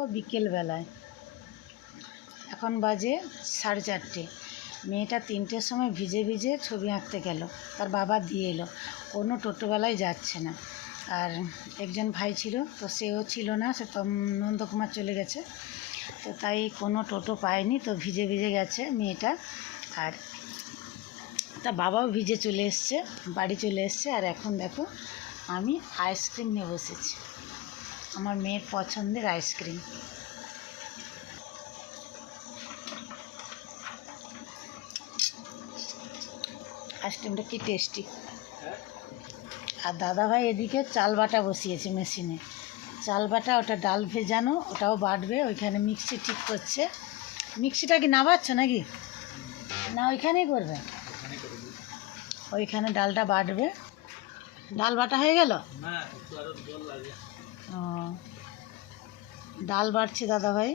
দেখো বিকেলবেলায় এখন বাজে 4:30। মেয়েটা 3টের সময় ভিজে ভিজে ছবি আঁকতে গেল, তার বাবা দিয়ে এলো। কোনো টোটোবেলায় যাচ্ছে না। আর একজন ভাই ছিল, তো সেও ছিল না, সে তো নন্দকুমার চলে গেছে। তো তাই কোনো টোটো পায়নি, তো ভিজে ভিজে গেছে মেয়েটা। আর তার বাবাও ভিজে চলে এসছে, বাড়ি চলে এসছে। আর এখন দেখো আমি আইসক্রিম নিয়ে বসেছি, আমার মেয়ের পছন্দের আইসক্রিম। আইসক্রিমটা কি টেস্টি। আর দাদাভাই এদিকে চাল বাটা বসিয়েছে মেশিনে, চাল বাটা, ওটা ডাল ভেজানো, ওটাও বাটবে। ওইখানে মিক্সি ঠিক করছে। মিক্সিটা কি নামাচ্ছ নাকি, না ওইখানেই করবে? ওইখানে ডালটা বাটবে। ডাল বাটা হয়ে গেল? ও, ডাল বাটছে দাদাভাই।